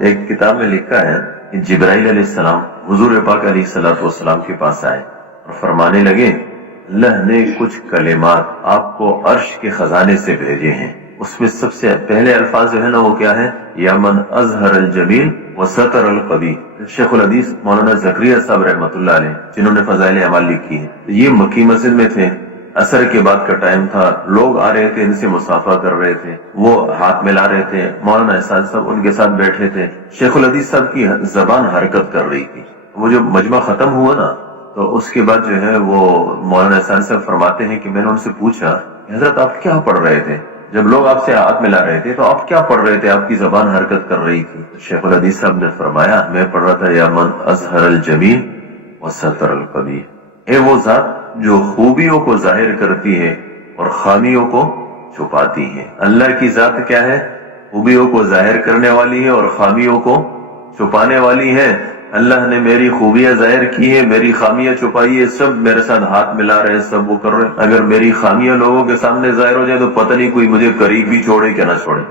ایک کتاب میں لکھا ہے کہ جبرائیل علیہ السلام حضور پاک علیہ السلام کے پاس آئے اور فرمانے لگے اللہ نے کچھ کلمات آپ کو عرش کے خزانے سے بھیجے ہیں. اس میں سب سے پہلے الفاظ جو ہے نا وہ کیا ہے؟ یا من اظہر الجمیل وستر القبیح. شیخ الحدیث مولانا زکریا صاحب رحمۃ اللہ علیہ جنہوں نے فضائل اعمال لکھی ہے، یہ مکی مسجد میں تھے. عصر کے بعد کا ٹائم تھا، لوگ آ رہے تھے، ان سے مصافحہ کر رہے تھے، وہ ہاتھ ملا رہے تھے. مولانا احسان صاحب ان کے ساتھ بیٹھے تھے. شیخ الحدیث صاحب کی زبان حرکت کر رہی تھی. وہ جو مجمع ختم ہوا نا تو اس کے بعد جو ہے وہ مولانا احسان صاحب فرماتے ہیں کہ میں نے ان سے پوچھا حضرت آپ کیا پڑھ رہے تھے؟ جب لوگ آپ سے ہاتھ ملا رہے تھے تو آپ کیا پڑھ رہے تھے؟ آپ کی زبان حرکت کر رہی تھی. شیخ الحدیث صاحب نے فرمایا میں پڑھ رہا تھا یا من اظہر الجمیل وستر القبیح. اے وہ ذات جو خوبیوں کو ظاہر کرتی ہے اور خامیوں کو چھپاتی ہے. اللہ کی ذات کیا ہے؟ خوبیوں کو ظاہر کرنے والی ہے اور خامیوں کو چھپانے والی ہے. اللہ نے میری خوبیاں ظاہر کی ہے، میری خامیاں چھپائی ہے. سب میرے ساتھ ہاتھ ملا رہے ہیں، سب وہ کر رہے ہیں. اگر میری خامیاں لوگوں کے سامنے ظاہر ہو جائے تو پتہ نہیں کوئی مجھے قریب بھی چھوڑے کہ نہ چھوڑے.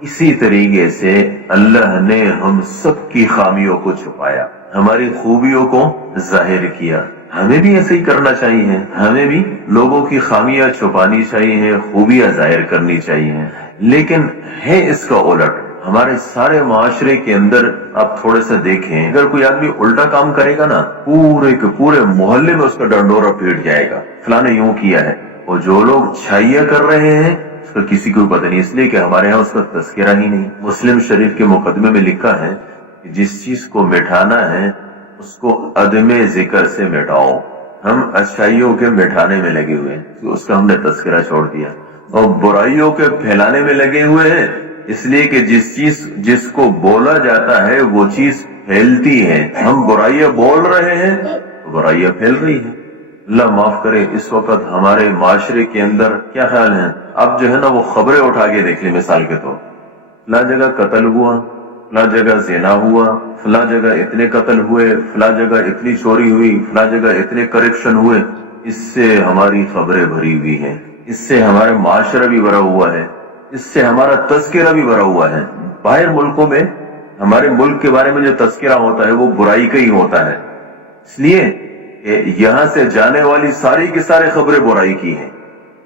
اسی طریقے سے اللہ نے ہم سب کی خامیوں کو چھپایا، ہماری خوبیوں کو ظاہر کیا. ہمیں بھی ایسے ہی کرنا چاہیے. ہمیں بھی لوگوں کی خامیاں چھپانی چاہیے، خوبیاں ظاہر کرنی چاہیے. لیکن ہے اس کا الٹ. ہمارے سارے معاشرے کے اندر آپ تھوڑے سا دیکھیں، اگر کوئی آدمی الٹا کام کرے گا نا پورے کے پورے محلے میں اس کا ڈنڈورا پیٹ جائے گا، فلاں نے یوں کیا ہے. اور جو لوگ چھائیاں کر رہے ہیں اس کا کسی کو پتہ نہیں، اس لیے کہ ہمارے ہاں اس کا تذکرہ ہی نہیں. مسلم شریف کے مقدمے میں لکھا ہے کہ جس چیز کو مٹھانا ہے اس کو عدم ذکر سے مٹاؤ. ہم اچھائیوں کے مٹھانے میں لگے ہوئے ہیں، اس کا ہم نے تذکرہ چھوڑ دیا. اور برائیوں کے پھیلانے میں لگے ہوئے ہیں، اس لیے کہ جس کو بولا جاتا ہے وہ چیز پھیلتی ہے. ہم برائیاں بول رہے ہیں تو برائیاں پھیل رہی ہیں. اللہ معاف کرے. اس وقت ہمارے معاشرے کے اندر کیا خیال ہے؟ اب جو ہے نا وہ خبریں اٹھا کے دیکھ لیں. مثال کے طور فلاں جگہ قتل ہوا، فلاں جگہ زنا ہوا، فلاں جگہ اتنے قتل ہوئے، فلاں جگہ اتنی چوری ہوئی، فلاں جگہ اتنے کرپشن ہوئے. اس سے ہماری خبریں بھری ہوئی ہیں، اس سے ہمارا معاشرہ بھی بھرا ہوا ہے، اس سے ہمارا تذکرہ بھی بھرا ہوا ہے. باہر ملکوں میں ہمارے ملک کے بارے میں جو تذکرہ ہوتا ہے وہ برائی کا ہی ہوتا ہے، اس لیے کہ یہاں سے جانے والی ساری کی ساری خبریں برائی کی ہیں.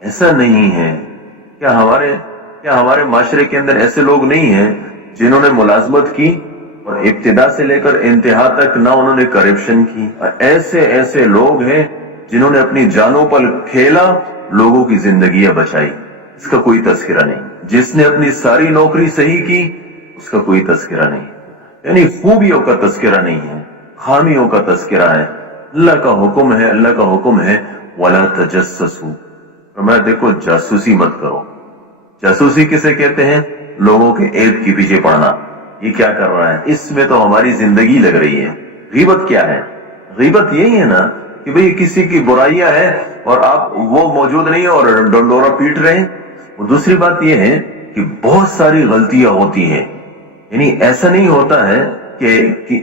ایسا نہیں ہے. کیا ہمارے معاشرے کے اندر ایسے لوگ نہیں ہیں جنہوں نے ملازمت کی اور ابتدا سے لے کر انتہا تک نہ انہوں نے کرپشن کی؟ ایسے لوگ ہیں جنہوں نے اپنی جانوں پر کھیلا، لوگوں کی زندگیاں بچائی. اس کا کوئی تذکرہ نہیں. جس نے اپنی ساری نوکری صحیح کی اس کا کوئی تذکرہ نہیں. یعنی خوبیوں کا تذکرہ نہیں ہے، خامیوں کا تذکرہ ہے. اللہ کا حکم ہے وَلَا تَجَسَّسُوا. فرمایا دیکھو جاسوسی مت کرو. جاسوسی کسے کہتے ہیں؟ لوگوں کے عیب کے پیچھے پڑنا. یہ کیا کر رہا ہے؟ اس میں تو ہماری زندگی لگ رہی ہے. غیبت کیا ہے؟ غیبت یہی ہے نا کہ بھئی کسی کی برائیاں ہیں اور آپ وہ موجود نہیں اور ڈنڈورا پیٹ رہے ہیں. اور دوسری بات یہ ہے کہ بہت ساری غلطیاں ہوتی ہیں. یعنی ایسا نہیں ہوتا ہے کہ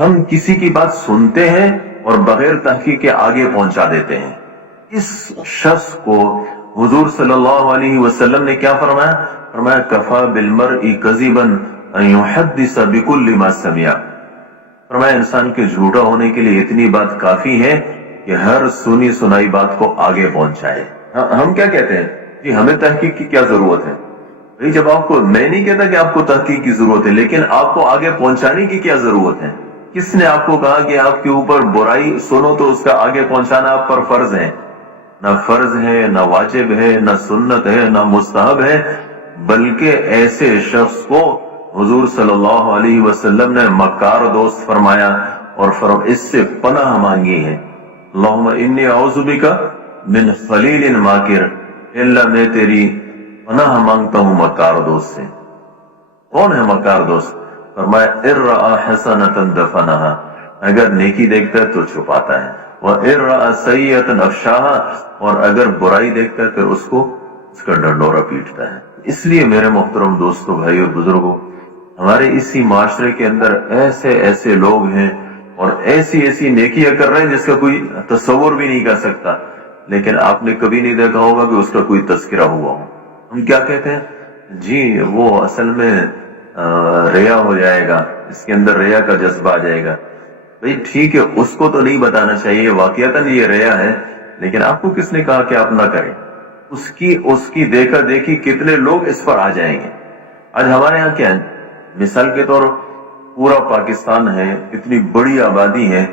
ہم کسی کی بات سنتے ہیں اور بغیر تحقیق کے آگے پہنچا دیتے ہیں. اس شخص کو حضور صلی اللہ علیہ وسلم نے کیا فرمایا؟ فرمایا کفا بالمرء کذبا ان یحدث بکل ما سمع. فرمایا انسان کے جھوٹا ہونے کے لیے اتنی بات کافی ہے کہ ہر سنی سنائی بات کو آگے پہنچائے. ہم کیا کہتے ہیں جی ہمیں تحقیق کی کیا ضرورت ہے؟ جب آپ کو، میں نہیں کہتا کہ آپ کو تحقیق کی ضرورت ہے، لیکن آپ کو آگے پہنچانے کی کیا ضرورت ہے؟ کس نے آپ کو کہا کہ آپ کے اوپر برائی سنو تو اس کا آگے پہنچانا آپ پر فرض ہے؟ نہ فرض ہے، نہ واجب ہے، نہ سنت ہے، نہ مستحب ہے. بلکہ ایسے شخص کو حضور صلی اللہ علیہ وسلم نے مکار دوست فرمایا اور اس سے پناہ مانگی ہے. اللہم انی اعوذ بک من خلیل ماکر. اللہ میں تیری پناہ مانگتا ہوں مکار دوست سے. کون ہے مکار دوست؟ فرمایا ان رأى حسنة دفنها. اگر نیکی دیکھتا ہے تو چھپاتا ہے. وَإِن رَأَى سَيِّئَةً أَفْشَاهَا. اور اگر برائی دیکھتا ہے پھر اس کا ڈنڈورا پیٹتا ہے. اس لیے میرے محترم دوستو، بھائی اور بزرگوں، ہمارے اسی معاشرے کے اندر ایسے لوگ ہیں اور ایسی نیکیاں کر رہے ہیں جس کا کوئی تصور بھی نہیں کر سکتا. لیکن آپ نے کبھی نہیں دیکھا ہوگا کہ اس کا کوئی تذکرہ ہوا ہو. ہم کیا کہتے ہیں؟ جی وہ اصل میں ریا ہو جائے گا، اس کے اندر ریا کا جذبہ آ جائے گا. بھئی ٹھیک ہے، اس کو تو نہیں بتانا چاہیے واقعتاً یہ ریا ہے، لیکن آپ کو کس نے کہا کہ آپ نہ کریں؟ اس کی دیکھا دیکھی کتنے لوگ اس پر آ جائیں گے. آج ہمارے ہاں کیا ہے، مثال کے طور پورا پاکستان ہے، اتنی بڑی آبادی ہے،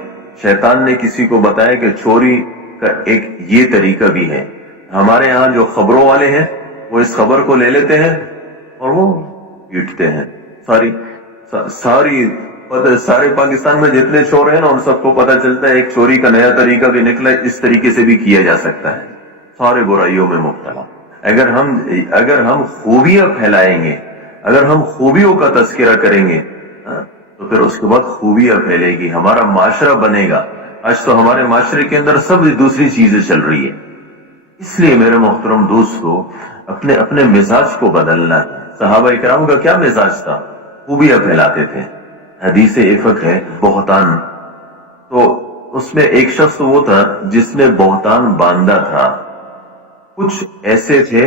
شیطان نے کسی کو بتایا کہ چوری کا ایک یہ طریقہ بھی ہے. ہمارے یہاں جو خبروں والے ہیں وہ اس خبر کو لے لیتے ہیں اور وہ پیٹتے ہیں. سارے پاکستان میں جتنے چور ہیں نا، ان سب کو پتہ چلتا ہے ایک چوری کا نیا طریقہ بھی نکلا ہے، اس طریقے سے بھی کیا جا سکتا ہے. سارے برائیوں میں مبتلا. اگر ہم خوبیاں پھیلائیں گے، اگر ہم خوبیوں کا تذکرہ کریں گے تو پھر اس کے بعد خوبیاں پھیلے گی، ہمارا معاشرہ بنے گا. آج تو ہمارے معاشرے کے اندر سب دوسری چیزیں چل رہی ہے. اس لیے میرے محترم دوستو، اپنے مزاج کو بدلنا ہے. صحابہ کرام کا کیا مزاج تھا؟ خوبیاں پھیلاتے تھے. حدیث افک ہے بہتان، تو اس میں ایک شخص وہ تھا جس نے بہتان باندھا تھا. کچھ ایسے تھے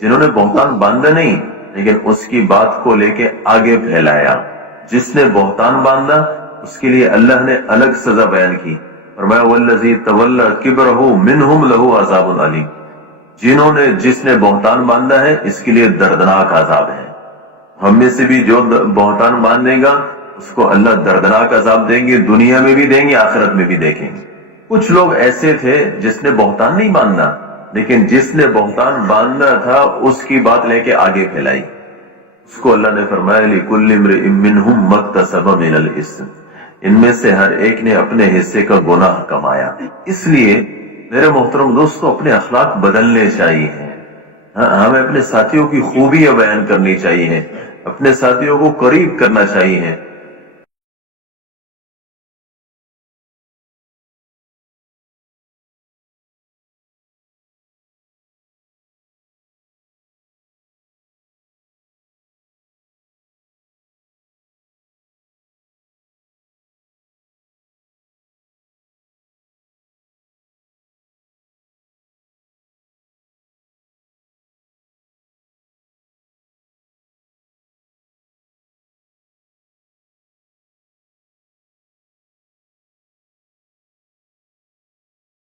جنہوں نے بہتان باندھا نہیں، لیکن اس کی بات کو لے کے آگے پھیلایا. جس نے بہتان باندھا اس کے لیے اللہ نے الگ سزا بیان کی. فرمایا والذی تولی کبرہ منہم لہ عذاب علیم. جس نے بہتان باندھا ہے اس کے لیے دردناک عذاب ہے. ہم میں سے بھی جو بہتان باندھے گا اس کو اللہ دردناک عذاب دیں گے، دنیا میں بھی دیں گے، آخرت میں بھی دیکھیں گے. کچھ لوگ ایسے تھے جس نے بہتان نہیں باندھا، لیکن جس نے بہتان باندھا تھا اس کی بات لے کے آگے پھیلائی. اس کو اللہ نے فرمایا لِكُلِّ امْرِئٍ مِّنْهُمْ مَا اكْتَسَبَ مِنَ الْإِثْمِ. ان میں سے ہر ایک نے اپنے حصے کا گناہ کمایا. اس لیے میرے محترم دوستو، اپنے اخلاق بدلنے چاہیے. ہمیں اپنے ساتھیوں کی خوبیاں بیان کرنی چاہیے، اپنے ساتھیوں کو قریب کرنا چاہیے.